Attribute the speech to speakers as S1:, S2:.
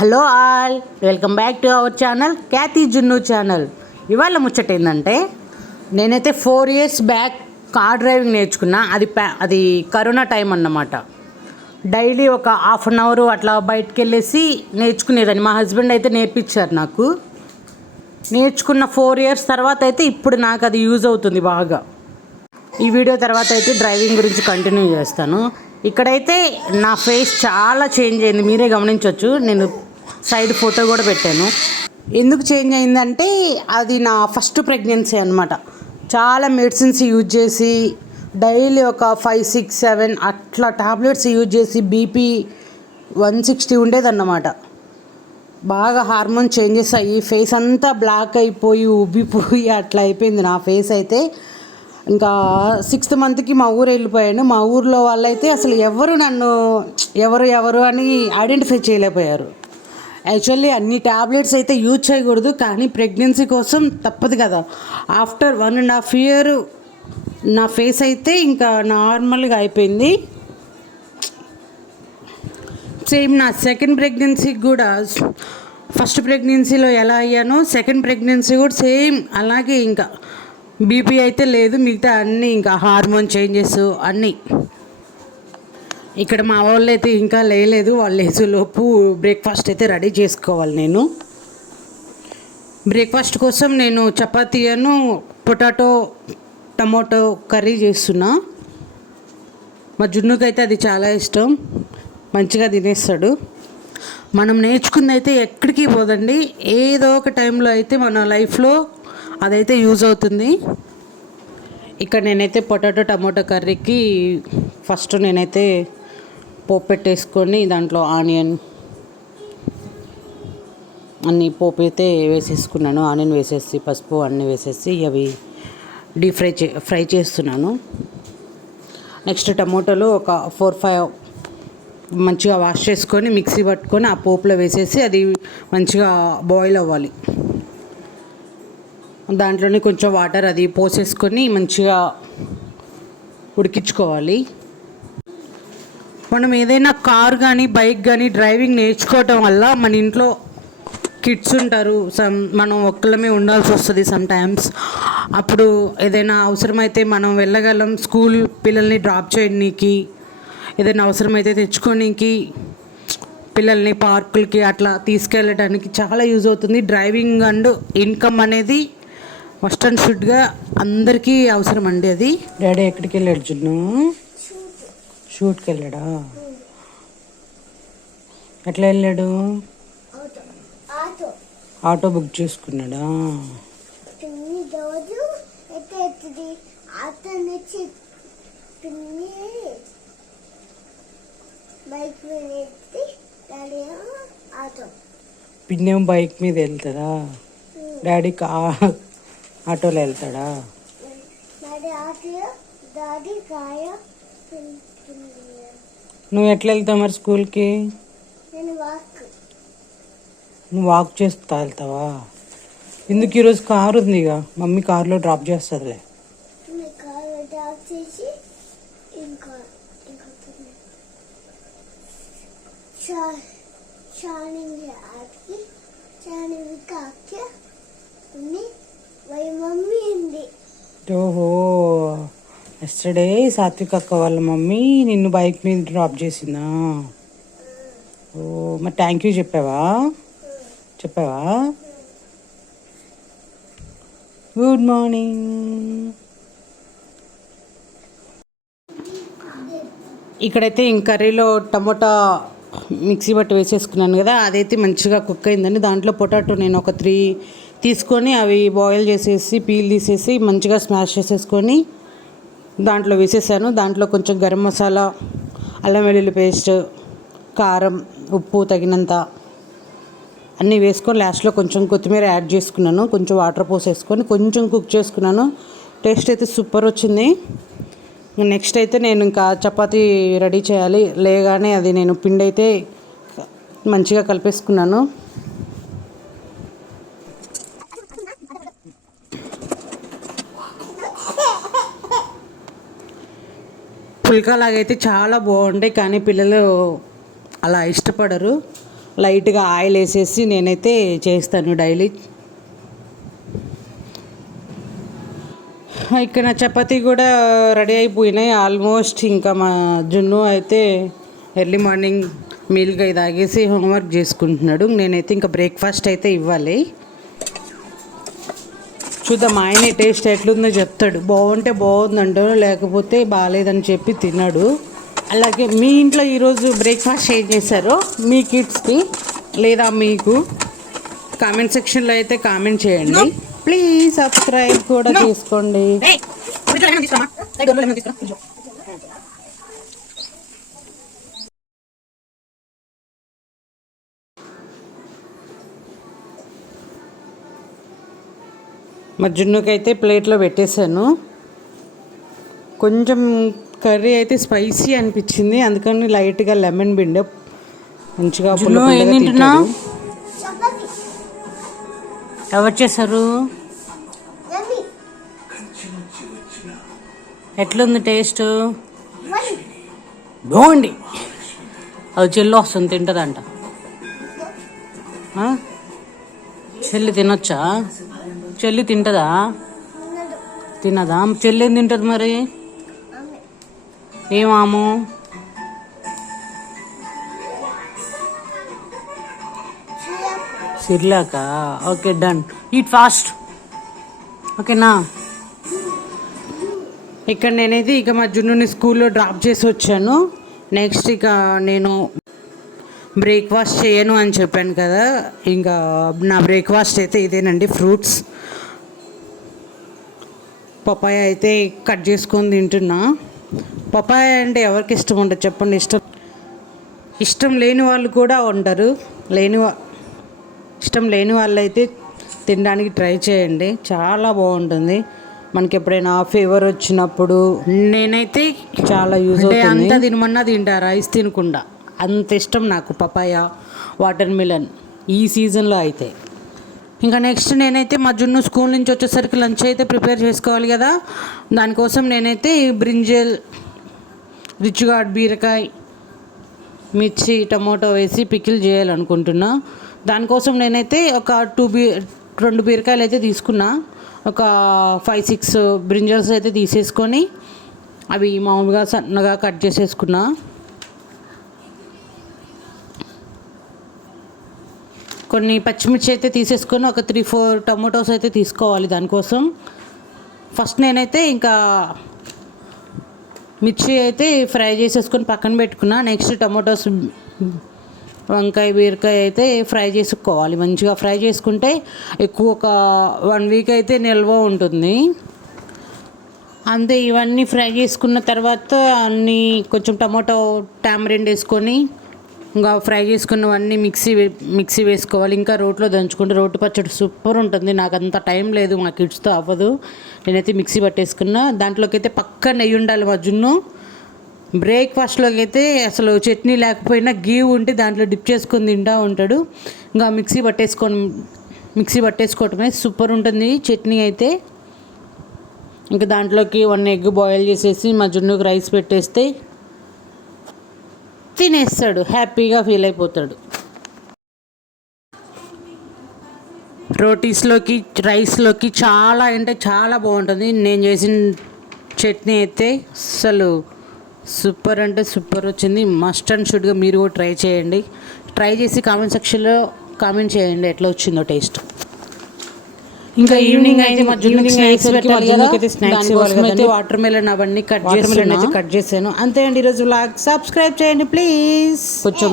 S1: Hello all welcome back to our channel Kyathi Junnu channel. ఇవాళ ముచ్చట ఏంటంటే నేనైతే four years back car driving నేర్చుకున్నా. అది ప్యా అది కరోనా టైం అన్నమాట. డైలీ ఒక హాఫ్ అన్ అవర్ అట్లా బయటకు వెళ్ళేసి నేర్చుకునేదాన్ని. మా హస్బెండ్ అయితే నేర్పించారు నాకు. నేర్చుకున్న ఫోర్ ఇయర్స్ తర్వాత అయితే ఇప్పుడు నాకు అది యూజ్ అవుతుంది బాగా. ఈ వీడియో తర్వాత అయితే డ్రైవింగ్ గురించి కంటిన్యూ చేస్తాను. ఇక్కడైతే నా ఫేస్ చాలా చేంజ్ అయింది. మీరే గమనించవచ్చు నేను సైడ్ ఫోటో కూడా పెట్టాను. ఎందుకు చేంజ్ అయిందంటే అది నా ఫస్ట్ ప్రెగ్నెన్సీ అనమాట చాలా మెడిసిన్స్ యూజ్ చేసి డైలీ ఒక ఫైవ్ సిక్స్ సెవెన్ అట్లా టాబ్లెట్స్ యూజ్ చేసి బీపీ వన్ సిక్స్టీ ఉండేదన్నమాట. బాగా హార్మోన్ చేంజెస్ అయ్యి ఫేస్ అంతా బ్లాక్ అయిపోయి ఉబ్బిపోయి అట్లా అయిపోయింది నా ఫేస్ అయితే. ఇంకా సిక్స్త్ మంత్కి మా ఊరు వెళ్ళిపోయాను. మా ఊర్లో వాళ్ళైతే అసలు ఎవరు నన్ను ఎవరు ఎవరు అని ఐడెంటిఫై చేయలేకపోయారు. యాక్చువల్లీ అన్ని ట్యాబ్లెట్స్ అయితే యూజ్ చేయకూడదు కానీ ప్రెగ్నెన్సీ కోసం తప్పదు కదా. After one and half year నా ఫేస్ అయితే ఇంకా నార్మల్గా అయిపోయింది. సేమ్ నా సెకండ్ ప్రెగ్నెన్సీకి కూడా ఫస్ట్ ప్రెగ్నెన్సీలో ఎలా అయ్యానో సెకండ్ ప్రెగ్నెన్సీ కూడా సేమ్ అలాగే ఇంకా. బీపీ అయితే లేదు మిగతా అన్నీ ఇంకా హార్మోన్ చేంజెస్ అన్నీ. ఇక్కడ మా వాళ్ళు అయితే ఇంకా లేలేదు. వాళ్ళు లేచేలోపు బ్రేక్ఫాస్ట్ అయితే రెడీ చేసుకోవాలి నేను. బ్రేక్ఫాస్ట్ కోసం నేను చపాతీయను పొటాటో టమాటో కర్రీ చేస్తున్నా. మా జున్నుకి అయితే అది చాలా ఇష్టం. మంచిగా తినేస్తాడు. మనం నేర్చుకుంది అయితే ఎక్కడికి పోదండి. ఏదో ఒక టైంలో అయితే మన లైఫ్లో అదైతే యూజ్ అవుతుంది. ఇక్కడ నేనైతే పొటాటో టమాటో కర్రీకి ఫస్ట్ నేనైతే పోపు పెట్టేసుకొని దాంట్లో ఆనియన్ అన్ని పోపు అయితే వేసేసుకున్నాను. ఆనియన్ వేసేసి పసుపు అన్నీ వేసేసి అవి డీప్ ఫ్రై చే ఫ్రై చేస్తున్నాను. నెక్స్ట్ టమోటాలు ఒక ఫోర్ ఫైవ్ మంచిగా వాష్ చేసుకొని మిక్సీ పట్టుకొని ఆ పోపులో వేసేసి అది మంచిగా బాయిల్ అవ్వాలి. దాంట్లోనే కొంచెం వాటర్ అది పోసేసుకొని మంచిగా ఉడికించుకోవాలి. మనం ఏదైనా కార్ కానీ బైక్ కానీ డ్రైవింగ్ నేర్చుకోవటం వల్ల మన ఇంట్లో కిడ్స్ ఉంటారు. సమ్ మనం ఒక్కళ్ళమే ఉండాల్సి వస్తుంది సమ్ టైమ్స్ అప్పుడు ఏదైనా అవసరమైతే మనం వెళ్ళగలం. స్కూల్ పిల్లల్ని డ్రాప్ చేయడానికి ఏదైనా అవసరమైతే తెచ్చుకోనికి పిల్లల్ని పార్కులకి అట్లా తీసుకెళ్ళడానికి చాలా యూజ్ అవుతుంది. డ్రైవింగ్ అండ్ ఇన్కమ్ అనేది ఫస్ట్ అండ్ షుడ్గా అందరికీ అవసరం అండి అది. డాడీ ఎక్కడికి వెళ్ళాడు షూట్కి వెళ్ళాడా ఎట్లా వెళ్ళాడు
S2: ఆటో.
S1: Auto book చేసుకున్నాడా?
S2: పిన్ని బైక్ మీద ఎత్తి డాడీ
S1: కా ఆటోలో వెళ్తాడా?
S2: డాడీ ఆటో డాడీ కాయ
S1: నువ్వు ఎట్లా వెళ్తావు మరి స్కూల్కి? నువ్వు వాక్ చేస్తా వెళ్తావా? ఎందుకు ఈరోజు కారు ఉంది ఇక? మమ్మీ కారులో డ్రాప్ చేస్తుందిలే. ఓహో. ఎస్టర్డే సాత్విక్ అక్క వాళ్ళ మమ్మీ నిన్ను బైక్ మీద డ్రాప్ చేసిందా? ఓ మరి థ్యాంక్ యూ చెప్పావా? చెప్పావా? గుడ్ మార్నింగ్ ఇక్కడైతే ఇంక కర్రీలో టమోటా మిక్సీ బట్టి వేసేసుకున్నాను కదా అదైతే మంచిగా కుక్ అయిందండి. దాంట్లో పొటాటో నేను ఒక త్రీ తీసుకొని అవి బాయిల్ చేసేసి పీల్ తీసేసి మంచిగా స్మాష్ చేసేసుకొని దాంట్లో వేసేసాను. దాంట్లో కొంచెం గరం మసాలా అల్లం వెల్లుల్లి పేస్ట్ కారం ఉప్పు తగినంత అన్నీ వేసుకొని లాస్ట్లో కొంచెం కొత్తిమీర యాడ్ చేసుకున్నాను. కొంచెం వాటర్ పోసేసుకొని కొంచెం కుక్ చేసుకున్నాను. టేస్ట్ అయితే సూపర్ వచ్చింది. నెక్స్ట్ అయితే నేను ఇంకా చపాతీ రెడీ చేయాలి. లేగానే అది నేను పిండి అయితే మంచిగా కలిపేసుకున్నాను. పుల్కా లాగైతే చాలా బాగుంటాయి కానీ పిల్లలు అలా ఇష్టపడరు. లైట్గా ఆయిల్ వేసేసి నేనైతే చేస్తాను డైలీ. ఇక్కడ చపాతి చపాతీ కూడా రెడీ అయిపోయినాయి. ఆల్మోస్ట్ ఇంకా మా జున్ను అయితే ఎర్లీ మార్నింగ్ మీల్గా తాగేసి హోంవర్క్ చేసుకుంటున్నాడు. నేనైతే ఇంకా బ్రేక్ఫాస్ట్ అయితే ఇవ్వాలి. చూద్దాం ఆయన టేస్ట్ ఎట్లుందో చెప్తాడు. బాగుంటే బాగుందంట లేకపోతే బాగాలేదని చెప్పి తిన్నాడు అలాగే మీ ఇంట్లో ఈరోజు బ్రేక్ఫాస్ట్ ఏం చేశారో మీ కిడ్స్కి లేదా మీకు కామెంట్ సెక్షన్లో అయితే కామెంట్ చేయండి. ప్లీజ్ సబ్స్క్రైబ్ కూడా చేసుకోండి. మా జున్నుకైతే ప్లేట్లో పెట్టేశాను. కొంచెం కర్రీ అయితే స్పైసీ అనిపించింది. అందుకని లైట్గా లెమన్ బిండె మంచిగా
S3: ఎవరు చేశారు? ఎట్లుంది టేస్ట్? బాగుంది. అది చెల్లి వస్తుంది తింటదంట? చెల్లి తినొచ్చా? చెల్లి తింటదా? తినదా? చెల్లి ఏం తింటది మరి? ఏమాము సిర్లాక? Okay done. Eat fast. ఓకేనా?
S1: ఇక్కడ నేనైతే ఇక మా జున్నుని స్కూల్లో డ్రాప్ చేసి వచ్చాను. నెక్స్ట్ ఇక నేను బ్రేక్ఫాస్ట్ చేయను అని చెప్పాను కదా. ఇంకా నా బ్రేక్ఫాస్ట్ అయితే ఇదేనండి ఫ్రూట్స్. పపాయ అయితే కట్ చేసుకొని తింటున్నా. పపాయ అంటే ఎవరికి ఇష్టం ఉంటుంది చెప్పండి ఇష్టం ఇష్టం లేని వాళ్ళు కూడా ఉంటారు లేని ఇష్టం లేని వాళ్ళు అయితే తినడానికి ట్రై చేయండి. చాలా బాగుంటుంది. మనకి ఎప్పుడైనా ఫీవర్ వచ్చినప్పుడు నేనైతే చాలా యూజ్ అవుతుంది. అంత తినమన్నా తింటా రైస్ తినకుండా. అంత ఇష్టం నాకు పపాయ వాటర్ మిలన్ ఈ సీజన్లో అయితే. ఇంకా నెక్స్ట్ నేనైతే మా జున్ను స్కూల్ నుంచి వచ్చేసరికి లంచ్ అయితే ప్రిపేర్ చేసుకోవాలి కదా. దానికోసం నేనైతే బ్రింజల్ రిచ్ గార్డ్ బీరకాయ మిర్చి టమోటో వేసి పికిల్ చేయాలనుకుంటున్నా. దానికోసం నేనైతే ఒక టూ బీ రెండు బీరకాయలు అయితే తీసుకున్నా. ఒక ఫైవ్ సిక్స్ బ్రింజల్స్ అయితే తీసేసుకొని అవి మామూలుగా సన్నగా కట్ చేసేసుకున్నా. కొన్ని పచ్చిమిర్చి అయితే తీసేసుకొని ఒక త్రీ ఫోర్ టమోటోస్ అయితే తీసుకోవాలి దానికోసం. ఫస్ట్ నేనైతే ఇంకా మిర్చి అయితే ఫ్రై చేసేసుకొని పక్కన పెట్టుకున్నా. నెక్స్ట్ టొమాటోస్ వంకాయ బీరకాయ అయితే ఫ్రై చేసుకోవాలి. మంచిగా ఫ్రై చేసుకుంటే ఎక్కువ ఒక వన్ వీక్ అయితే నిల్వ ఉంటుంది. అంతే ఇవన్నీ ఫ్రై చేసుకున్న తర్వాత అన్నీ కొంచెం టమాటో టామరెండ్ వేసుకొని ఇంకా ఫ్రై చేసుకున్నవన్నీ మిక్సీ మిక్సీ వేసుకోవాలి. ఇంకా రోట్లో దంచుకుంటే రోటి పచ్చడి సూపర్ ఉంటుంది. నాకు అంత టైం లేదు మా కిడ్స్తో అవ్వదు. నేనైతే మిక్సీ పట్టేసుకున్నా. దాంట్లోకి అయితే పక్క నెయ్యి ఉండాలి మా జున్ను. బ్రేక్ఫాస్ట్లోకి అయితే అసలు చట్నీ లేకపోయినా గీ ఉంటే దాంట్లో డిప్ చేసుకొని తింటూ ఉంటాడు. ఇంకా మిక్సీ పట్టేసుకొని మిక్సీ పట్టేసుకోవటమే సూపర్ ఉంటుంది. చట్నీ అయితే ఇంకా దాంట్లోకి వన్ ఎగ్ బాయిల్ చేసేసి మా జున్నుకు రైస్ పెట్టేస్తే తినేస్తాడు హ్యాపీగా ఫీల్ అయిపోతాడు. రోటీస్లోకి రైస్లోకి చాలా అంటే చాలా బాగుంటుంది. నేను చేసిన చట్నీ అయితే అసలు సూపర్ అంటే సూపర్ వచ్చింది. మస్ట్ అండ్ షుడ్గా మీరు కూడా ట్రై చేయండి. ట్రై చేసి కామెంట్ సెక్షన్లో కామెంట్ చేయండి ఎట్లా వచ్చిందో టేస్ట్ ఇంకా ఈవినింగ్ అయితే మా జున్నుకి స్నాక్స్ పెట్టాలి కదా. స్నాక్స్ వాటర్ మెలన్ అవన్నీ కట్ అయితే కట్ చేశాను. అంతే అండి ఈరోజు వ్లాగ్ సబ్స్క్రైబ్ చేయండి ప్లీజ్ కొంచెం